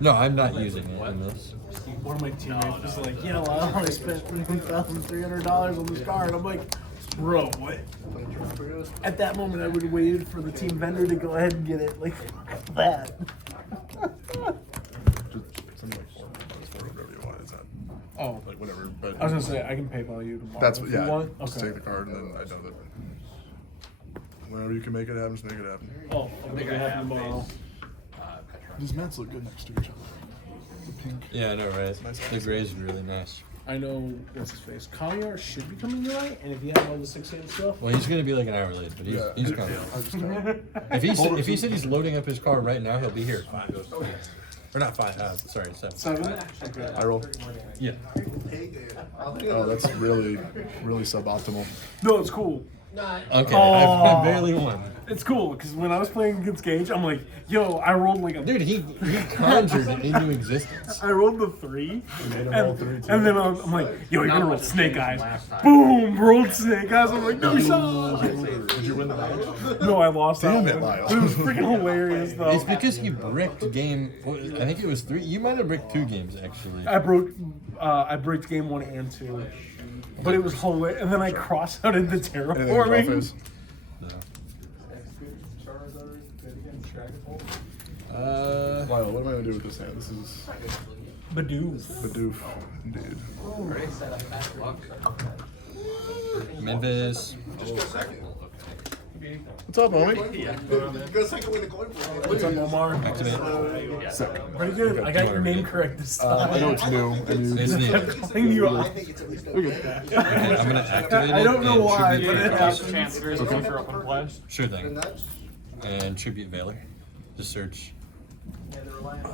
No, I'm not using it in this. One of my teammates was like, "Yeah, well, I only spent $1,300 on this card." I'm like, "Bro, what?" At that moment, I would have waited for the team vendor to go ahead and get it like that. Whatever you want, is that? Oh, Like whatever, but I was gonna say I can PayPal you tomorrow. that's if what. you Yeah, want. just Okay. take the card and then I know that. Whenever you can make it happen, just make it happen. Oh, I'll make it happen tomorrow. These mats look good next to each other. The pink. Yeah, I know, right? The gray's really nice. I know what's his face. Kamiar should be coming tonight, and if you have all the 6-8 stuff, Well, he's gonna be like an hour late, but he's coming. If he said he's loading up his car right now, he'll be here at 5. Or not 5. Sorry, 7. 7. Okay. I roll. Yeah. Oh, that's really suboptimal. No, it's cool. Okay, I barely won. It's cool because when I was playing against Gage, I'm like, "Yo, I rolled like a Dude, he conjured it into existence. I rolled the 3, made him roll 3 too. and then I'm like, "Yo, you're gonna roll Snake Eyes." Boom, rolled Snake Eyes. I'm like, "No shot." Did you win the match? No, I lost Damn that it, one. Lyle. It was freaking hilarious though. It's because he bricked game. I think it was 3. You might have bricked 2 games actually. I bricked game 1 and 2, but it was hilarious. And then I cross-outed the Anything in your terraforming. office? Lyle, what am I gonna do with this hand? This is Badoo. Badoof, indeed. Memphis. What's up, homie? What's up, Omar? Activate. Pretty good. I got your name correct this time. I know it's new. It's neat. I'm calling you out. Okay, I'm gonna activate it. I don't know and why, tribute but it Valor. happens. Sure thing. And tribute Valor. Just search.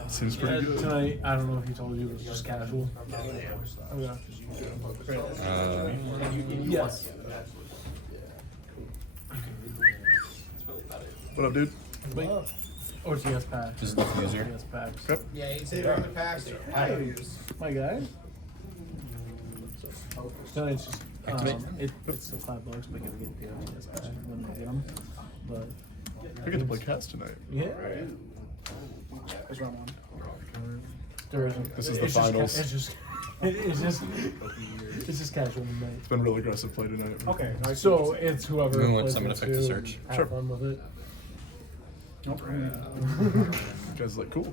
Seems pretty good. Tonight, I don't know if he told you, it was just casual. Okay. Yes. What up, dude? OTS pack. This is the diffuser. OTS packs. Okay. Yeah, you say they're in the packs. My guy. Tonight's just, Activate. it's still $5, but you gotta get the OTS pack when you get them. But, I get to play cats tonight. yeah. There's round 1. There isn't. This is the It's just finals. It's just casual tonight. It's been real aggressive play tonight. Okay, so it's whoever We want plays someone it effect to too. search. Have Sure. fun with it. You guys are like, cool.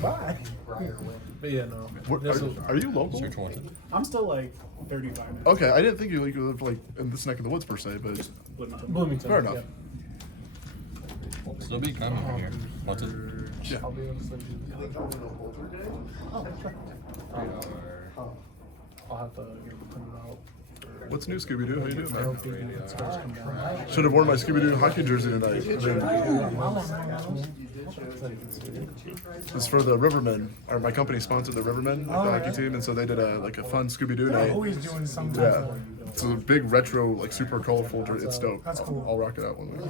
Bye. But yeah, no. What, This is- are you local? Search wanted. I'm still like 35 minutes. Okay, I didn't think you lived like in this neck of the woods per se, but Bloomington. fair enough. Yeah. Still be coming here. What's it? Yeah. I'll be able to send you. I'll have to get it printed out. What's new, Scooby Doo? How you doing, I man? hope it's supposed to come down. Should have worn my Scooby Doo hockey jersey tonight. It's for the Rivermen. Or my company sponsored the Rivermen, like the hockey team, and so they did a fun Scooby Doo night. Always doing something. Yeah, it's a big retro, like super colorful jersey. It's dope. That's cool. I'll rock it out one week.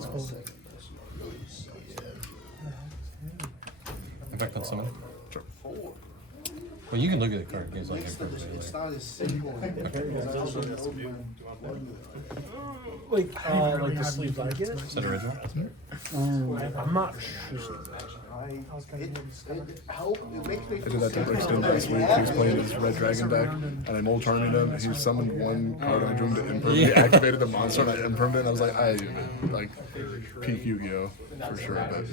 Effect on summon. Sure. Well, you can look at the card. It's like It's not as simple. Like the sleeves I get. Is that original? I'm not sure. It makes me I did that to Brixton last week. He was playing his Red Dragon deck, and I mold charmed him. He summoned one card, and I drew him to imperm. He activated the monster, and I impermed it, and I was like, like, peak Yu-Gi-Oh! For sure, but...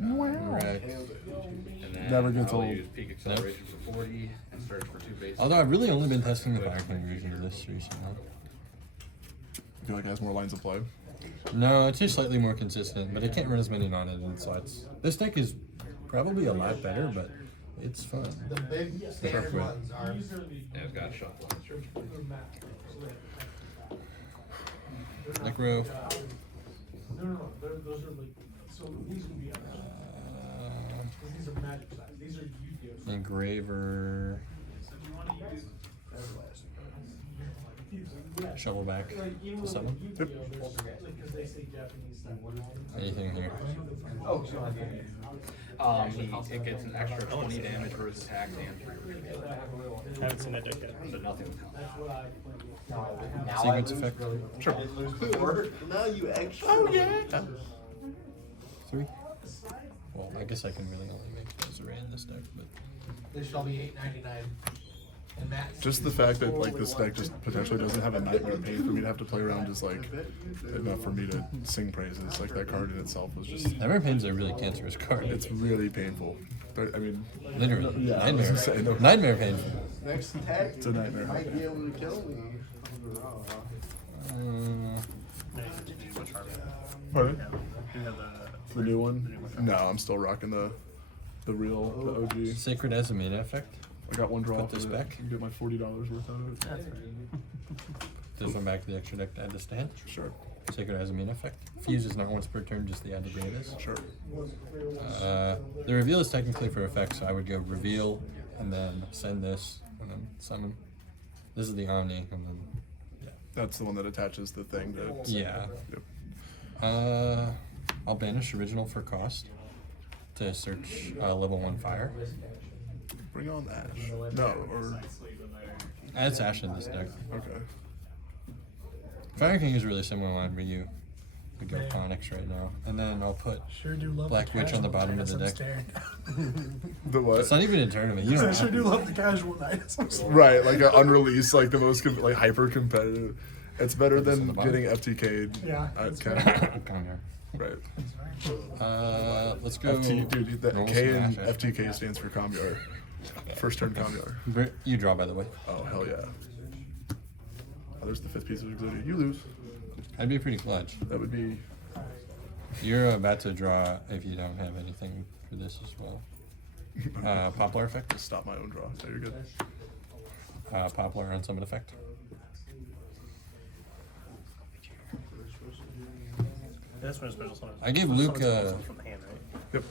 Right. Never gets old. Peak acceleration for 40 and search for 2 bases. Although I've really only been testing the fire conversion of this recently. I feel like it has more lines of play. No, it's just slightly more consistent, but I can't run as many on it, and so it's this deck is probably a lot better, but it's fun. The big standard ones are. Yeah, it's got a shuffle and search. Necro. Those are like, so these would be, these are magic size, these are Yu-Gi-Oh. Engraver. Shovel back to summon. Because they say Japanese stuff. Anything here? It gets an extra 20 damage for its attack and 3 retreat. I haven't seen that deck yet. So nothing. Sequence effect. Sure. Now you actually. Oh yeah. 3. Well, I guess I can really only make those array in this deck, but This shall be $8.99. And Matt. Just the fact that like this deck just potentially doesn't have a Nightmare Pain for me to have to play around is like enough for me to sing praises. Like that card in itself was just, Nightmare Pain's a really cancerous card. it's really painful. But, I mean, Literally. Yeah, I was Nightmare. gonna say, no. Nightmare painful. Next attack. It's a nightmare. Might be able to kill me. Pardon? You have The new one? No, I'm still rocking the real, the OG. Sacred Azamina effect. I got one draw Put for this it. back. You get my $40 worth out of it. This one back to the extra deck to add this to hand. Sure, Sacred Azamina effect. Fuse is not once per turn, just the added radius. sure. The reveal is technically for effect, so I would go reveal and then send this and then summon. This is the Omni and then That's the one that attaches the thing that. yeah. Yep. I'll banish original for cost to search level 1 fire. Bring on that. No, or. Add Sash in this deck. Okay. Fire King is really similar line where you could go Onyx right now. And then I'll put Sure do love Black the Witch on the casual bottom of the nights deck. I'm staring. The what? It's not even a tournament. You I don't sure have do to. love the casual nights. I'm staring. Right, like an unreleased, like the most like hyper competitive. It's better Put this than on the bottom. getting FTK'd Yeah, at that's Canada. Come here. Right. Let's go. Dude, the normal K in smash, I think. FTK stands for Comyar. First turn Comyar. You draw, by the way. Oh, hell yeah. Oh, there's the 5th piece of Exodia. You lose. That'd be pretty clutch. That would be. You're about to draw if you don't have anything for this as well. Poplar effect. Stop my own draw. So you're good. Poplar on summon effect. That's when a special summon. I gave Luke. From the hand, right? Yep.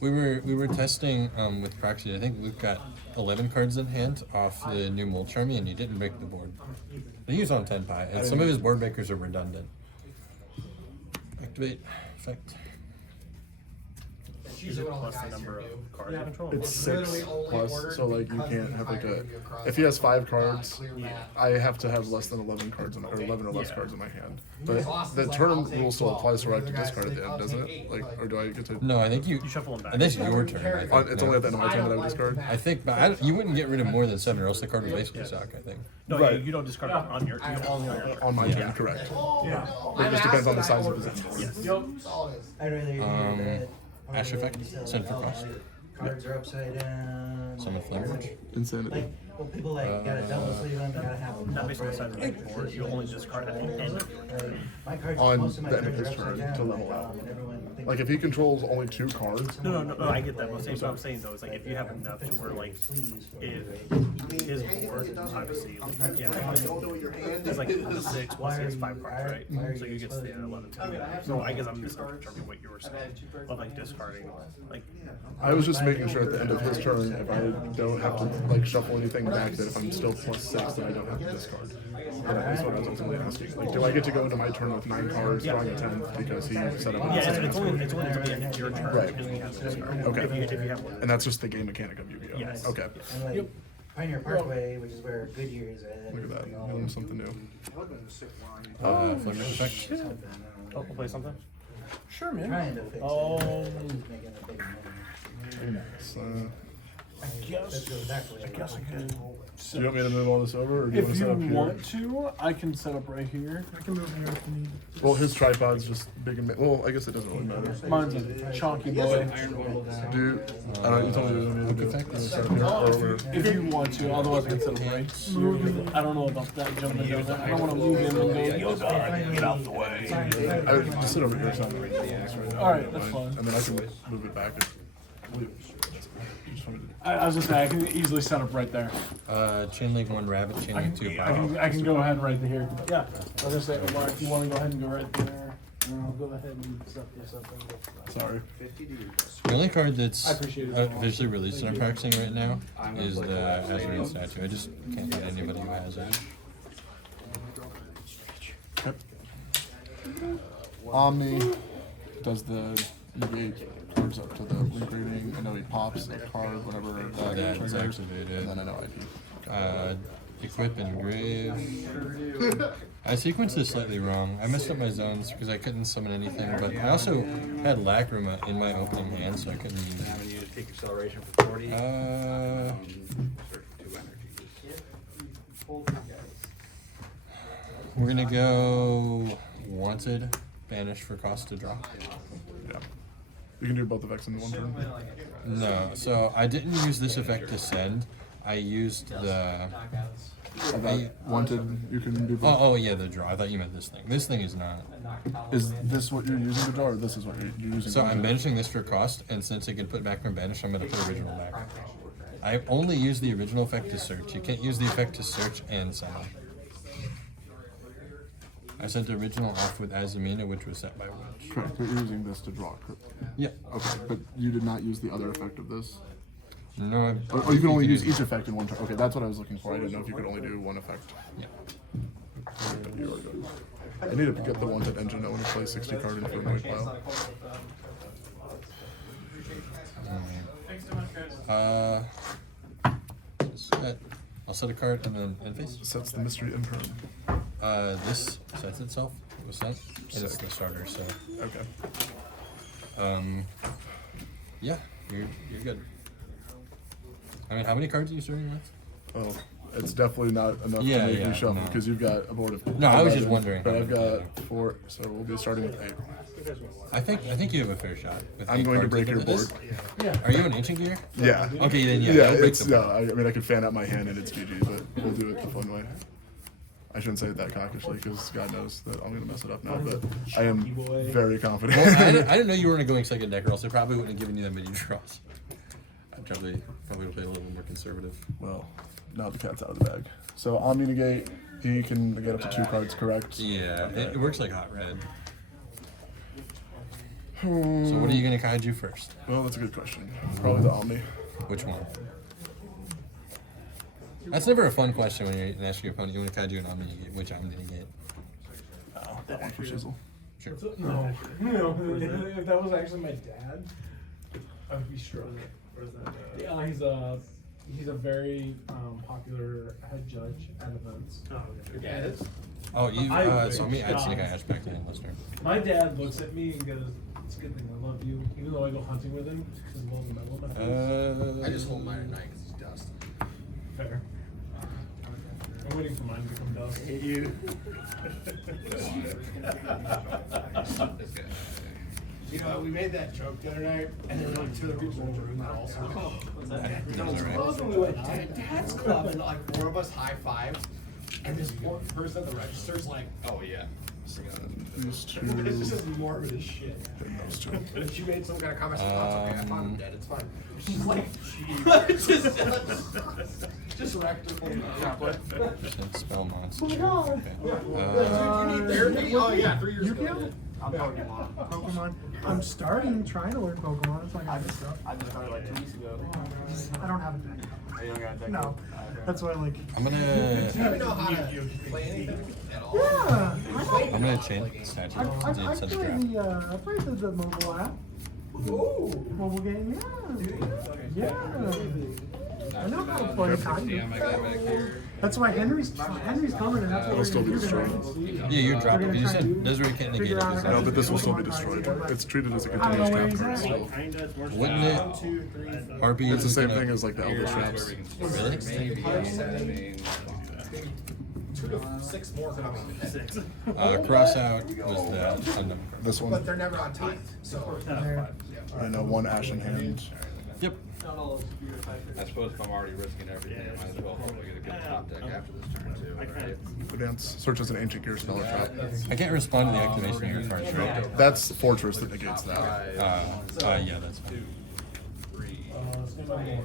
We were testing with Proxy. I think Luke got 11 cards in hand off the new Mold Charmy, and he didn't break the board. He was on 10 pi, and some of his board breakers are redundant. Activate effect. That's Is usually it what all the plus the guys number here do. of cards you control? It's Literally 6 only plus, ordered so like you because can't the have like fire a. would be across If he has 5 the cards, clear map. I have to have less than 11 cards in, or 11 or less Yeah. cards in my hand. Because But Austin's the like, turn I'll take rule still 12. applies, so I have The to other guy's discard at the like, end, I'll doesn't take it? 8. Like, or do I get to? No, I think You shuffle them back. I think it's your turn. I think, It's no. only at the end of my turn that I would discard. I think, but you wouldn't get rid of more than 7, or else the card would basically suck. I think. No, Right. you don't discard it on your. You only on your turn. On my turn, correct. But it just depends on the size of his hand. Yes. All it is. I'd rather hear that. Ash effect, send for cost. Cards are upside down. Summon Flameridge. Insanity. Like, well, people like gotta double sleeve them, gotta have them. Not based on the size of the board. You only discard at the end of your turn. My cards, On most of my the end of cards his are upside turn down. to level out. and everyone thinks Like if he controls only 2 cards, No, I get that. But what I'm saying though is like if you have enough to where like if his board obviously like, yeah it's like 6 plus he has 5 cards, right? So you get to the 11 too. So I guess I'm misinterpreting what you were saying of like discarding like I was just making sure at the end of his turn, if I don't have to like shuffle anything back, that if I'm still plus 6, then I don't have to discard. That's what I was ultimately asking. Like, do I get to go into my turn with 9 cards, drawing a 10th because he set up? yeah it's only until the end of your turn Right. is when you have to discard. Okay. If you have one. And that's just the game mechanic of Yu-Gi-Oh. Yes. Okay. And like Pioneer Parkway, which is where Goodyear is at. Look at that. Learn something new. Flameridge effect. Oh, we'll play something. Sure, man. Trying to fix it. Just making a big money. So, Let's go back way. I could. do you want me to move all this over, or do you want If to you set up here? want to, I can set up right here. I can move here if you need. Well, his tripod's just big and well, I guess it doesn't really matter. Mine's a chunky boy. Do I don't know? You told me what you want me to do. You want to set up here or over? If you want to, otherwise I can set up right here. I don't know about that jumping down there. I don't want to move in and go, yo, God, get out the way. I would just sit over here. So I'm right now. Alright, that's fine. And then I can move it back. You just want me to- I was just saying, I can easily set up right there. Chain link 1 rabbit, chain link 2 power. I can go ahead right here. Yeah, I was just saying, well, if you want to go ahead and go right there, I'll go ahead and set this up. Sorry. The only card that's I appreciate it. officially released that I'm practicing right now is the Azamina statue. I just can't get anybody who has it. Omni does the negate monsters up to the link rating. I know he pops a card whenever that That's triggers, activated. and then I know IP. Equip engrave. I sequenced this slightly wrong. I messed up my zones because I couldn't summon anything, but I also had Lacrima in my opening hand, so I couldn't use Now it. you take acceleration for 40. Uh, Search for 2 energies. we're gonna go wanted, banish for cost to draw. Yeah. You can do both effects in one turn. No, so I didn't use this effect to send. I used the. Wanted, you can do both. Oh yeah, the draw. I thought you meant this thing. This thing is not. Is this what you're using to draw, or this is what you're using? So to I'm draw? banishing this for cost, and since it can put back from banish, I'm gonna put original back. I only use the original effect to search. You can't use the effect to search and summon. I sent the original off with Azamina, which was set by Witch. Correct, but you're using this to draw. Correct. Yeah. Okay, but you did not use the other effect of this. No. Or you can only use each effect in one turn. Okay, that's what I was looking for. I didn't know if you could only do one effect. Yeah. But you are good. I need to get the wanted engine out when you play 60 card into a white pile. Set. I'll set a card and then end phase. Sets the mystery imperm. This sets itself. It was sent, and it's the starter. So, Okay. yeah, you're good. I mean, how many cards are you starting with? Oh, it's definitely not enough Yeah, to make yeah, me shuffle no. because you've got a board of. No, I was just 11, wondering But how I've many. got 4, so we'll be starting with 8. I think you have a fair shot. With I'm 8 going to cards. break your This- board. Are you an ancient gear? Yeah. Okay, then yeah. Yeah, I'll break it's the board. I mean I could fan out my hand and it's GG, but we'll do it the fun way. I shouldn't say it that cockishly because God knows that I'm gonna mess it up now, but I am very confident. Well, I didn't know you weren't going second deck, or else I probably wouldn't have given you that many draws. I'd probably play a little more conservative. Well, now the cat's out of the bag. So Omni negate, he can get up to 2 cards, correct? Yeah, it works like hot red. So what are you gonna kaiju first? Well, that's a good question. Probably the Omni. Which one? That's never a fun question when you're asking your opponent. You want to kaiju an Omni negate? Which Omni negate? Oh, that one for Shizzle. Sure. No, if that was actually my dad, I would be struck. Yeah, he's a very popular head judge at events. Oh, you. I So me, I'd wish. sneak hash back to him, listener. My dad looks at me and goes, "It's a good thing I love you," even though I go hunting with him because of all the metal that I just hold mine at night because it's dust. Fair. I'm waiting for mine to become dust. This guy. You know, we made that joke the other night, and then like 2 other people in the room that also. And we went, Dad's Club, and like 4 of us high-fived, and this one person at the register's like, Oh, yeah. These 2. this is morbid as shit. And those 2. And she made some kind of comment, oh, it's okay, I found him dead, it's fine. She's like, just wrecked her. Percent spell monster. Oh my God. Okay. You need therapy? Oh yeah, 3 years ago. Pokemon. I'm trying to learn Pokemon. It's like I just started like 2 weeks ago. I don't have a deck. You don't got a deck? No, that's why like. I'm Do you gonna. know how to play anything at all? Yeah, I'm gonna change statue. I Send play a draft. I play the mobile app, Ooh. mobile game. Yeah. I know how to play kind Damn, I got back of. here. That's why Henry's coming, and that's what It'll we're still gonna be do destroyed. tonight. Yeah, you're dropping. We're You gonna try said and Desiree can't negate figure it. out is how No, that- but this will still be Pokemon destroyed. cards. It's treated as a I don't know where continuous he's trap at. card still. Wouldn't it? Harpy It's the is same gonna- thing as like the Elder Traps. Really? Maybe 7. 2 to 6 more coming. Cross out was the unknown. This But one. they're never on time, so. I know 1 Ash in hand. Yep. I suppose if I'm already risking everything, I might as well hope I get a good top deck after this turn too, right? Advance. Search as an ancient gear spell or trap. I can't respond to the activation of your cards, right? That's Fortress that negates that. Yeah, that's fine. 3, 5.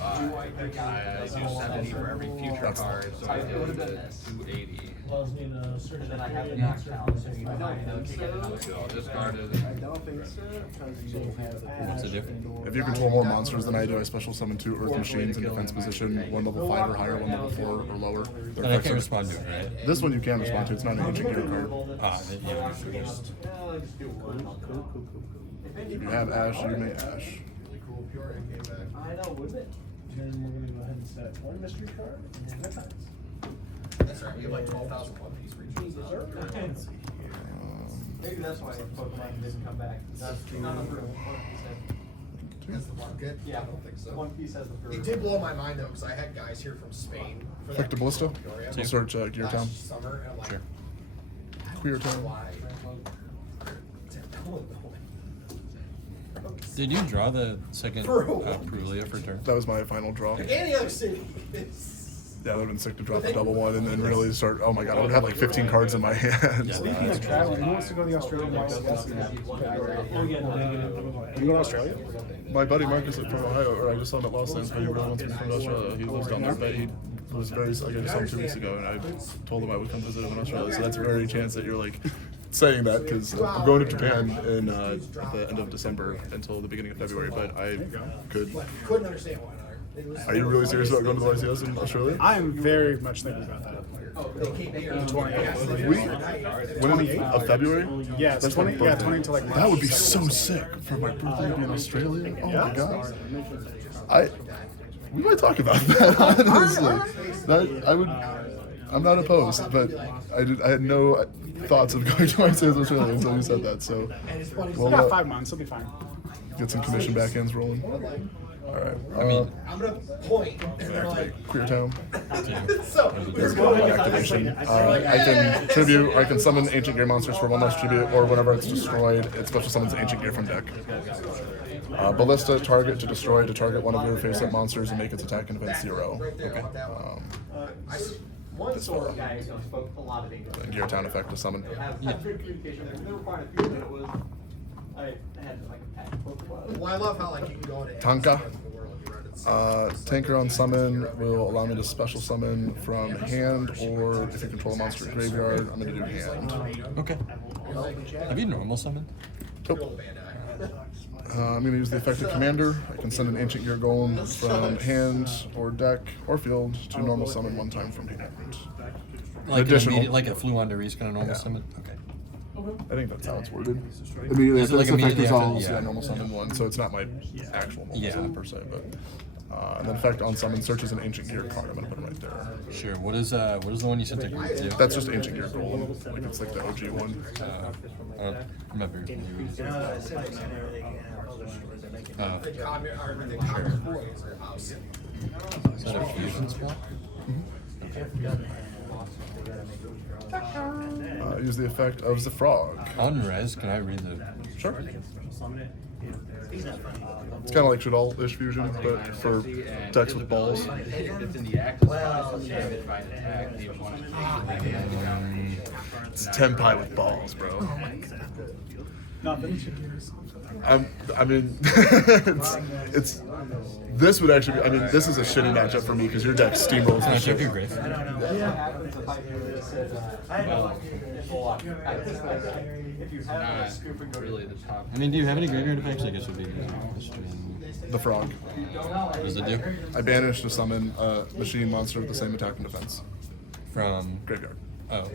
I do 70 for every future card, so I go to 280. Allows me to search Then I the have the area, knockdown, search so the you area. might know to get another. So I'll discard it. I don't think so, because you have the. What's the difference? If you control more monsters than I do, I special summon 2 Earth Machines in defense position, 1 level 5 or higher, 1 level 4 or lower. Their And I effects can't are- respond to it, right? This one you can respond to. It's not an ancient gear card. Then, yeah. If you have Ash, you may Ash. Really cool. Peoria came back. I know, wouldn't it? Then we're gonna go ahead and set one mystery card and then cards. That's right. We have like 12,000 One Piece for each of us. Maybe that's why Pokemon didn't come back. That's the That's the market? Yeah. I don't think so. One Piece has the It did blow my mind though, because I had guys here from Spain. For that Effective Ballista? Peoria We'll search Gear Town. last summer, and I'm like, Sure. Queer Town. why? Did you draw the second Prulia for turn? That was my final draw. Like any other city. Yeah, that would have been sick to drop the double one and then really start. Oh my god, I would have like 15 cards in my hand. Speaking of traveling, who wants to go to the Australian YCS? You go to Australia? My buddy Marcus is from Ohio, or I just saw him at Lost Lands, but he really wants to be from Australia. He lives down there, but he was very. Like, I just saw him 2 weeks ago, and I told him I would come visit him in Australia. So that's a very chance that you're like saying that because I'm going to Japan in at the end of December until the beginning of February. But I could. Couldn't understand why not. Are you really serious about going to the YCS in Australia? I am very much thinking about that. They came here. When of February? Yeah, it's That's my 20 birthday. to like March. That would be so sick for my birthday to be in Australia. Oh my god. We might talk about that, honestly. I would. I'm not opposed, but I had no thoughts of going to YCS Australia until you said that. So, We we'll got 5 months, it'll be fine. get some commission back ends rolling. All right. I'm gonna point. And they're like, Queer Town. so. There's one activation. I can tribute, or I can summon ancient gear monsters for 1 less tribute, or whenever it's destroyed, it special summons ancient gear from deck. Ballista, target to destroy, to target one of your face-up monsters and make its attack and event 0. Okay. One sort of guy who spoke a lot of English. And Gear Town effect to summon. Have good communication. There were quite a few that it was. I had like a pack book. Well, I love how like you can go into Tanka. Tanka. Tanker on summon will allow me to special summon from hand, or if you control a monster graveyard, I'm going to do hand. Okay. Have you normal summoned? Nope. I'm going to use the effect of Commander. I can send an Ancient Gear Golem from hand or deck or field to normal summon 1 time from hand. Like Additional. like it flew onto Reese, kind of normal Yeah. summon? Okay. I think that's how it's worded. Immediately Is it after like this effect immediately after- resolves, yeah. yeah, normal summon 1, so it's not my actual normal summon per se, but and then effect on summon searches an Ancient Gear card. I'm gonna put it right there. Sure. What is the one you sent to group two? That's just Ancient Gear Golem, like it's like the OG one. I don't remember. The common boys are house. Is that a fusion spell? Use the effect of the frog. On res, can I read the? Sure. It's kind of like Shadal-ish fusion, but for decks with balls. If it's in the active spot, it's damaged by an attack. They want to It's Tenpai with balls, bro. Nothing. I mean, it's this would actually be, I mean, this is a shitty matchup for me because your deck steamrolls Can I the check your shit. grave? not really the top. I mean, do you have any graveyard effects? I guess would be The frog. What does it do? I banish to summon a machine monster with the same attack and defense. From Graveyard. oh.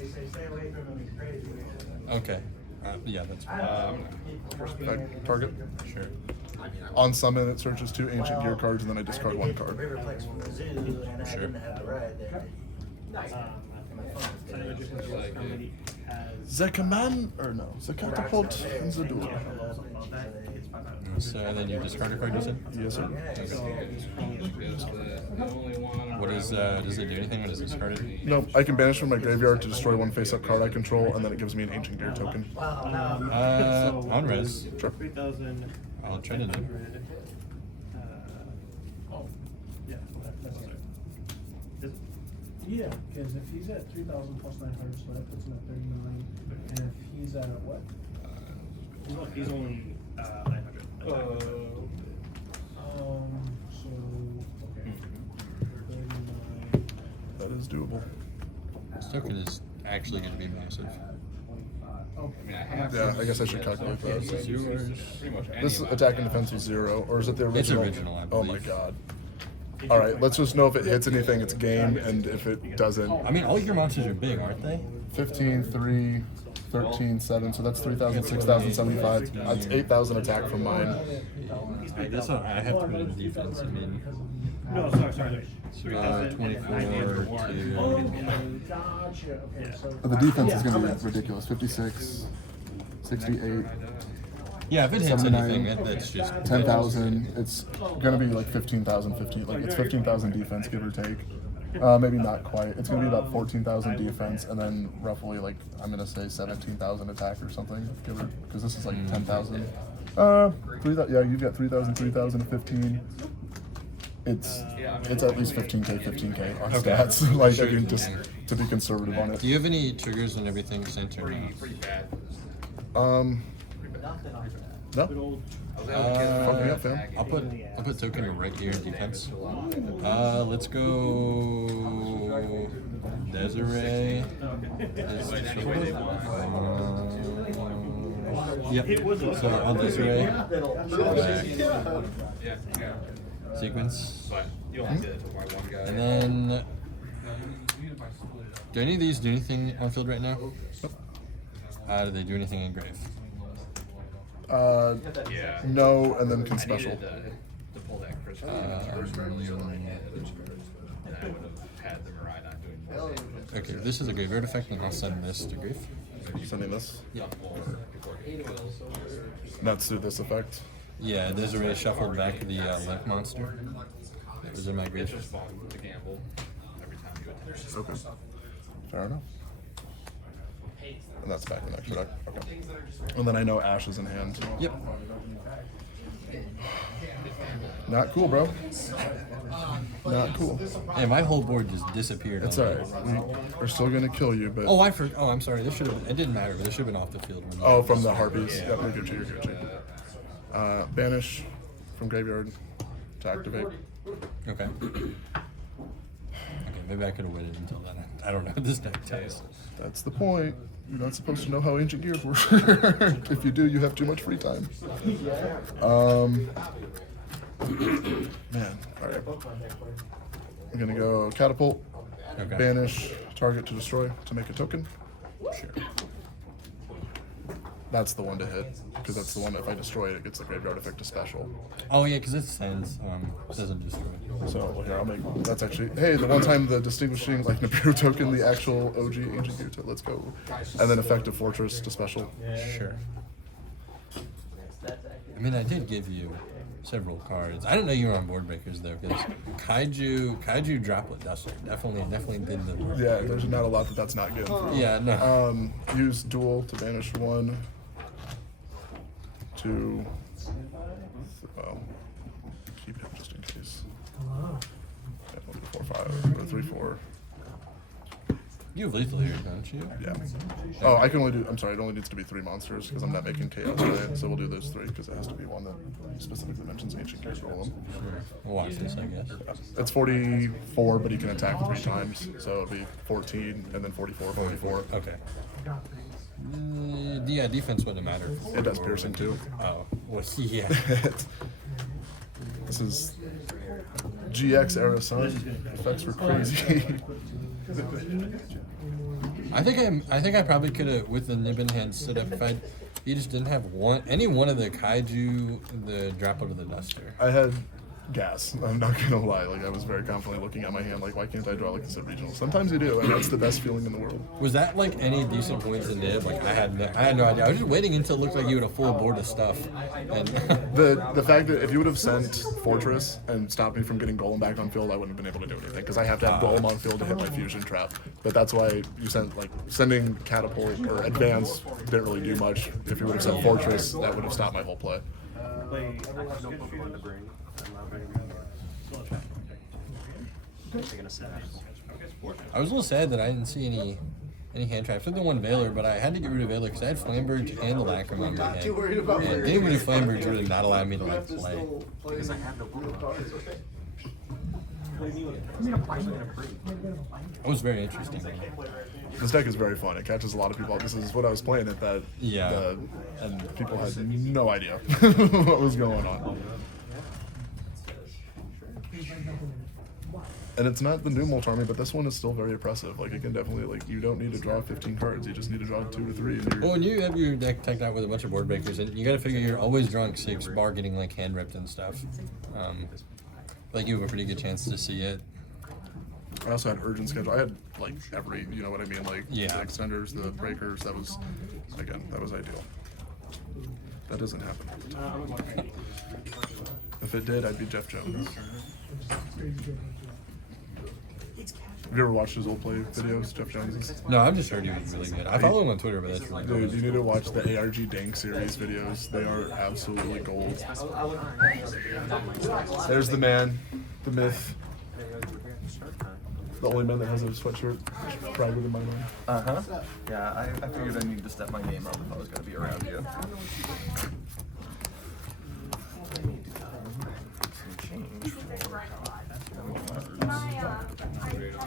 Okay. Yeah, that's Effect, target. sure. On summon, it searches 2 Ancient Gear cards, and then I discard 1 card. Sure. Zekaman, or no, Zekatapult and Zadur. So then you discard a card, you said? Yes, sir. What is does it do anything when it's discarded? No, I can banish from my graveyard to destroy 1 face-up card I control, and then it gives me an Ancient Gear token. On res. Sure. I'll try to do. Yeah, because if he's at 3,000 plus 900, so that puts him at 39. And if he's at what? He's only 900. So okay. 39. That is doable. This token is actually going to be massive. Yeah, I guess I should calculate that. Pretty much any This amount. attack and defense was 0, or is it the original? It's original, I Oh my believe. god. All right, let's just know if it hits anything, it's game, and if it doesn't, I mean, all your monsters are big, aren't they? 15, 3, 13, 7, so that's 3,000, 6,000, 75. That's 8,000 attack from mine. That's not. I have to put in defense. I mean, No, sorry. 24 to. Gotcha. Okay, so But the defense is going to be ridiculous. 56, 68, Yeah, if it hits 79, anything, that's just 10,000. It's going to be like 15,000, 15. Like it's 15,000 defense, give or take. Maybe not quite. It's going to be about 14,000 defense, and then roughly like I'm going to say 17,000 attack or something. Because this is like 10,000. 3,000. Yeah, you've got 3,000, 3,000, 15. It's at least 15k, 15k on Okay. stats. Like I mean, just to be conservative on it. Do you have any triggers and everything sent or not? No. Fuck me up, fam. I'll put token right here in defense. Let's go. Desiree. Yep. So on Desiree. Sequence. But you only did it to my one guy. And then, do any of these do anything on field right now? Do they do anything in grave? Yeah. No, and then can special. To pull that Chris first earlier, and I would have had the Mirai not doing more damage. Okay, this is a graveyard effect, and I'll send this to grave. Sending this. Yeah. That's through this effect. Yeah, Desiree shuffled back the limp monster that was in my It's grave. just fun to gamble every time you attack. Okay. Fair enough. And that's back in extra deck. Okay. And then I know Ash is in hand. Yep. Not cool, bro. Not cool. Hey, my whole board just disappeared. It's alright. We're still gonna kill you, but Oh, I'm sorry. This should have. It didn't matter. But this should have been off the field. oh, from the harpies. Yeah, you're good. You're good. Banish from graveyard to activate. Okay. Okay, maybe I could have waited until then. I don't know what this deck does. That's the point. You're not supposed to know how ancient gears work. If you do, you have too much free time. Man, alright. I'm gonna go catapult, Okay. banish, target to destroy to make a token. Sure. That's the one to hit, because that's the one that if I destroy it, it gets the graveyard effect to special. Oh yeah, because it sends. Doesn't destroy. So here, I'll make, that's actually, hey, the one time the distinguishing, like Nibiru token, the actual OG ancient gear, let's go. And then effective fortress to special. Sure. I mean, I did give you several cards. I didn't know you were on board breakers though, because Kaiju Droplet Duster definitely did the work. Yeah, there's not a lot that's not good. Yeah, no. Use duel to banish 1, 2, well, keep it just in case. Yeah, 1, 2, 4, 5, or 3, 4. You have lethal here, don't you? Yeah. Oh, I can only do, I'm sorry, it only needs to be 3 monsters because I'm not making chaos today, so we'll do those 3 because it has to be one that specifically mentions ancient gears golem. We'll watch this, I guess. It's 44, but he can attack 3 times, so it'll be 14 and then 44, 44. Okay. Yeah, defense wouldn't matter. It does piercing too. Oh, well, yeah. This is GX era, son. Effects were crazy. I think I probably could have, with the nib in hand, stood up if you just didn't have any one of the Kaiju, the drop out of the duster. I had gas. I'm not gonna lie. Like I was very confidently looking at my hand. Like why can't I draw like a sub-regional? Sometimes you do, and that's the best feeling in the world. Was that like any decent points in nib? Like I had no idea. I was just waiting until it looked like you had a full board of stuff. And The fact that if you would have sent Fortress and stopped me from getting Golem back on field, I wouldn't have been able to do anything because I have to have Golem on field to hit my fusion trap. But that's why you sent like sending Catapult or Advance didn't really do much. If you would have sent Fortress, that would have stopped my whole play. I was a little sad that I didn't see any hand traps. I did the one Valor, but I had to get rid of Valor because I had Flamberge and the Lacrim on my head. And getting rid of Flamberge really not allowing me to like play. Because I have no blue cards. It was very interesting. This deck is very fun. It catches a lot of people out. This is what I was playing at that. Yeah. And people had no idea what was going on. And it's not the new Mulch Army, but this one is still very oppressive. Like, it can definitely, like, you don't need to draw 15 cards. You just need to draw 2 to 3. And Well, when you have your deck decked out with a bunch of board breakers, and you gotta figure you're always drawing 6, bar getting, like, hand ripped and stuff. Like, you have a pretty good chance to see it. I also had urgent schedule. I had, like, every, you know what I mean? Like, Yeah. the extenders, the breakers. That was, again, that was ideal. That doesn't happen. If it did, I'd be Jeff Jones. Have you ever watched his old play videos, Jeff Jones's? No, I've just heard he was really good. I follow him on Twitter, but that's really Dude, good. you need to watch the ARG Dank series videos. They are absolutely gold. There's the man, the myth, the only man that has a sweatshirt prouder than my man. Uh-huh. Yeah, I figured I needed to step my game up if I was going to be around you.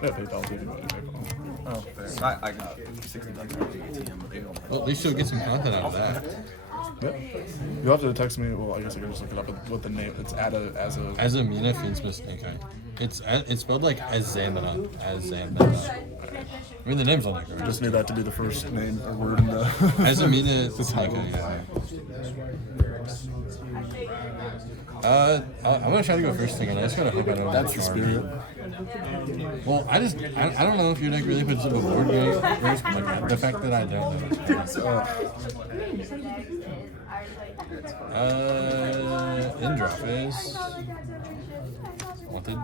Yeah, PayPal's even on PayPal. Oh, fair. I got 60 bucks from the ATM, but they don't. Well, at least you'll get some content out of that. Yep. You'll have to text me. Well, I guess I can just look it up with the name. It's Azamina Fiendsmith Snake Eye. It's spelled like Azamina. Azamina. I mean, the name's on there. Just need that to be the first name or word in the. Azamina Snake Eye. I'm gonna try to go first thing, and I just gotta hope I don't. That's the spirit. Well, I don't know if your deck really puts up a board game first, but the fact that I don't know. End drop is wanted.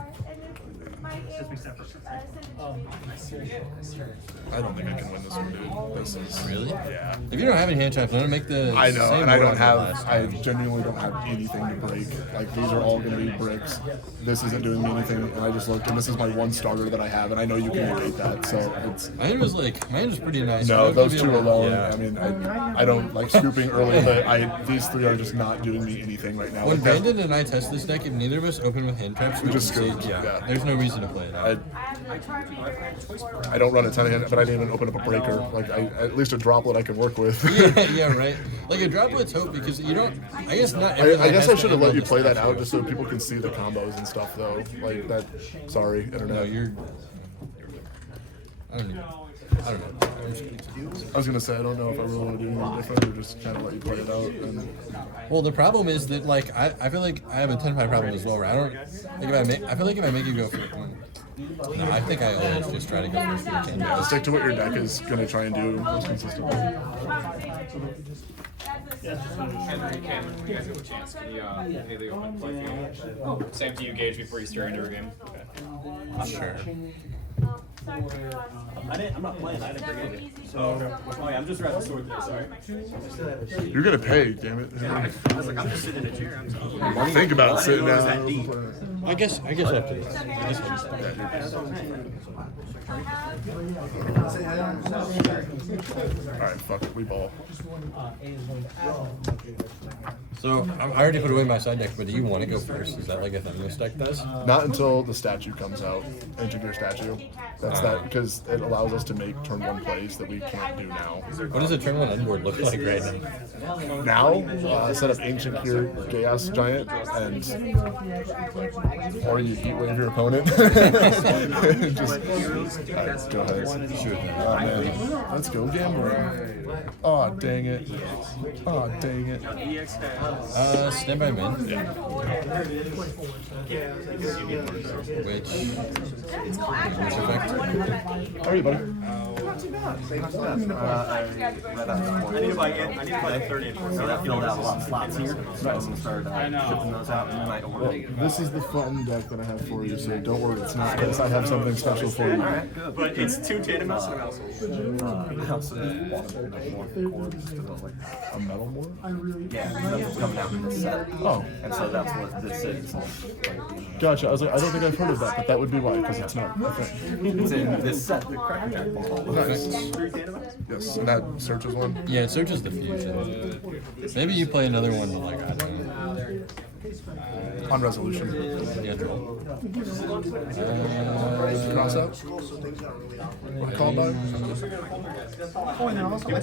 I don't think I can win this one, dude. This is Really? Yeah. If you don't have any hand traps, I'm gonna make the. I know, same and I board don't did have. last I time. genuinely don't have anything to break. Like, these are all going to be bricks. This isn't doing me anything, and I just looked, and this is my one starter that I have, and I know you can negate that. So it's. Mine was pretty nice. No, I'm those gonna two be able- alone. yeah. I mean, I don't like scooping early, but these 3 are just not doing me anything right now. When Like, that- Brandon and I test this deck, if neither of us open with hand traps, we just can scooped, see. yeah. There's no reason to play it out. I don't run a ton of hand, but I didn't even open up a breaker. Like, at least a droplet I can work with. yeah, right. Like a droplet's hope because you don't. I guess not. I everyone guess has I to should have end let on you this play that deck. out just so people can see the combos and stuff, though. Like that. Sorry, internet. No, you're. I don't know. I'm just kidding. I was gonna say I don't know if I really want to do anything different or just kind of let you play it out. And Well, the problem is that like I feel like I have a 10-5 problem as well. Where I don't. Like I feel like if I make you go for. No, I think I always just try to go for 10. yeah, stick to what your deck is gonna try and do most consistently. Henry, you guys have a chance. Can you immediately open play field? Same to you, Gage, before you start into a game. Okay. Sure. I'm not playing. I didn't bring anything. So, oh yeah, I'm just wrapping sword today. Sorry. You're gonna pay, damn it. I was like, I'm just sitting in a chair. I'm Think about sitting know it was down. that deep. I guess after this. Alright, fuck it, we ball. So I already put away my side deck, but do you want to go first? Is that like a thing this deck does? Not until the statue comes out, Ancient Gear statue. That's that because it allows us to make turn 1 plays that we can't do now. What does a turn 1 unboard look like right now? Now, set up Ancient Gear Chaos Giant, and or you heat wave your opponent. Just alright, go ahead. Shoot. Oh man, let's go gambler. Oh dang it. Oh dang it. Stand by min. Yeah. Which effect? How are you, buddy? I need to buy 30 and So that filled out a lot of slots here. So I'm going to start shipping those out in the night Well, order. this is the fun deck that I have for you, so don't worry, it's not this. I have something special for you. Alright, good. But it's 2 tandem mouse and a mouse. A metal board? Yeah, that's what's coming out in this set. Oh, And so that's what this is. gotcha. I was like, I don't think I've heard of that, but that would be why, because it's not a thing. It's in this set, the Cracker Jack ball. Nice. Yes, and that searches one. Yeah, it searches the fusion. Maybe you play another one, but like I don't know. On resolution. Yeah, draw. cross out. What call by? Oh, and then also, I got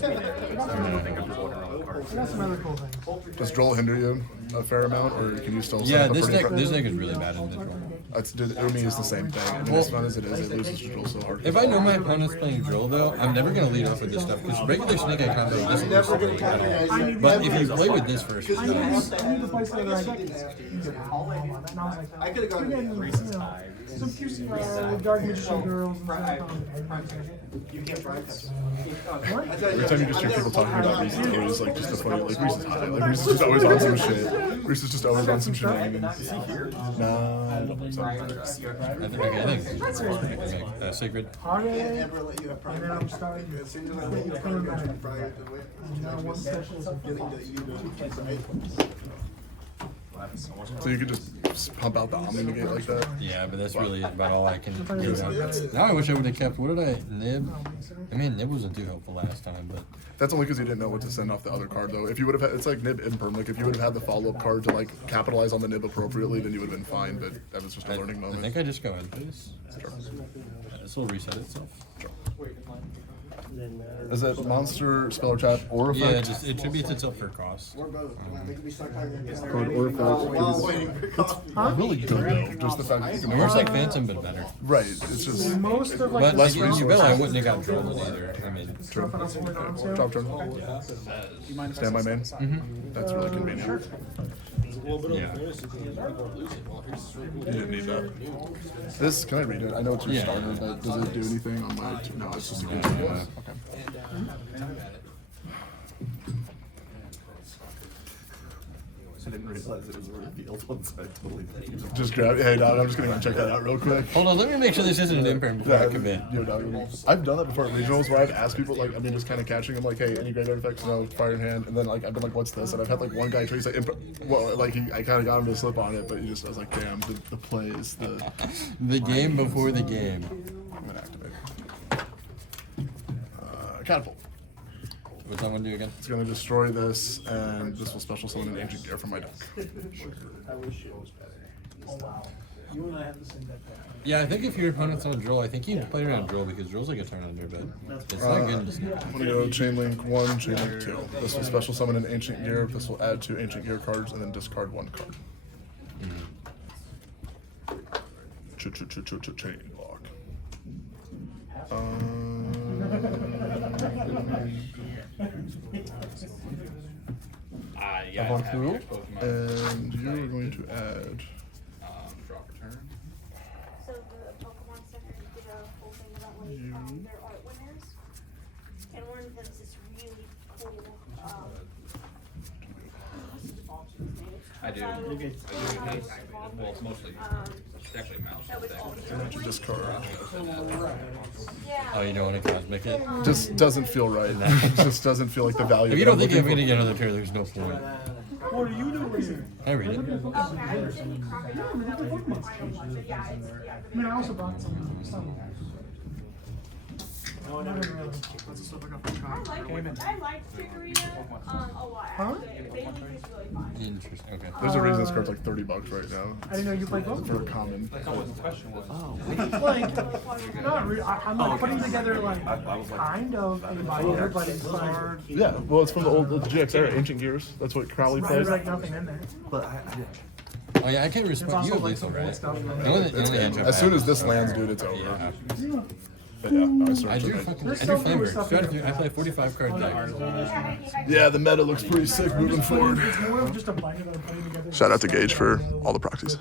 some other cool things. Does Droll hinder you a fair amount, or can you still? set Yeah, up a this pretty deck fr- this deck is really bad in neutral. Umi is the same thing. I mean, as fun as it is, it loses to Droll so hard. If I know my opponent's playing drill though, I'm never gonna lead off with this stuff because regular snake eye combo doesn't lose to me at all. But if you play with this first, it's I need nice. to play something like and I was like, I could have gone some cute dark magician girls and stuff. What? Every time you just hear people talking about Reese, it's always like just the funny, like Reese is high. Like Reese is just always on some shit. Reese is just always on some shenanigans. Is he here? No, I don't think so. I think Sacred. Okay. And then I'm starting to coming back. Now one session is So you could just pump out the Omni negate like that? Yeah, but that's really about all I can do now. Now I wish I would have kept, what did I, Nib? I mean, Nib wasn't too helpful last time, but... That's only because you didn't know what to send off the other card, though. If you would have had, it's like Nib Imperm. Like, if you would have had the follow-up card to, like, capitalize on the Nib appropriately, then you would have been fine, but that was just a learning I moment. think I just go in, please. Sure. This will reset itself. Sure. Is it monster, spell or trap, or effect? Yeah, just it attributes itself for cost. Card or effect. It's really good, though. Just the fact that you can... It works like Phantom, but better. Right, it's just... most of like But the like, Less you bet I resources. wouldn't have got Droll either. I mean, stuff that I'm putting on sale. Drop turn. Stand by main. That's really convenient. yeah. You didn't need that. This, can I read it? I know it's your Yeah. starter, but does it do anything on my... No, it's just a good okay. I didn't realize it was a revealed one, so I totally didn't. Just grab... Hey, dog, I'm just gonna go check that out real quick. Hold on, let me make sure this isn't an imprint before I commit. Yo, dog, I've done that before at regionals where I've asked people, like, I mean, just kind of catching them, like, hey, any great artifacts? No, fire in hand. And then, like, I've been like, what's this? And I've had, like, one guy trace, like, well, like, I kind of got him to slip on it, but you just, I was like, damn, the play is the... The game before the game. I'm gonna activate. Catapult. What's that one do again? It's gonna destroy this, and this will special summon an ancient gear from my deck. Yeah, I think if your opponent's on Droll, I think you play around Droll because Droll's like a turn under, but it's not good. I'm gonna go Chain Link 1, Chain Link 2. This will special summon an ancient gear. This will add 2 ancient gear cards, and then discard 1 card. Chain lock. Yeah. Avant through, and you're going to add. Drop return. So the Pokemon Center did a whole thing about like their art winners, and one of them is this really cool. I do. Well, it's mostly. It's actually mouse. Discard. Oh, you don't want to cosmic it? Just doesn't feel right. It just doesn't feel like the value. If you that don't think I'm looking going to get another turn, there's no point. What are you doing here? I read it. I mean, I also bought some. I like Chikorita a lot. Huh? Baby is really fun. Interesting. Okay. There's a reason this card's like $30 right now. I didn't know you played both. For a common. Like, not really. I'm like putting together like kind of a binder, but it's like Yeah, well, it's from the old GX era, Ancient Gears. That's what Crowley there's played. like nothing in there. Oh yeah, I can't respect you at least, right? The only hand job As I soon have as this is- lands, dude, it's over. Yeah. But yeah, no, I I searched do it. fucking, I do flavor. I play 45 card deck. Yeah, the meta looks pretty sick moving forward. It's more of just a binder that I'm putting together. Shout out to Gage for all the proxies.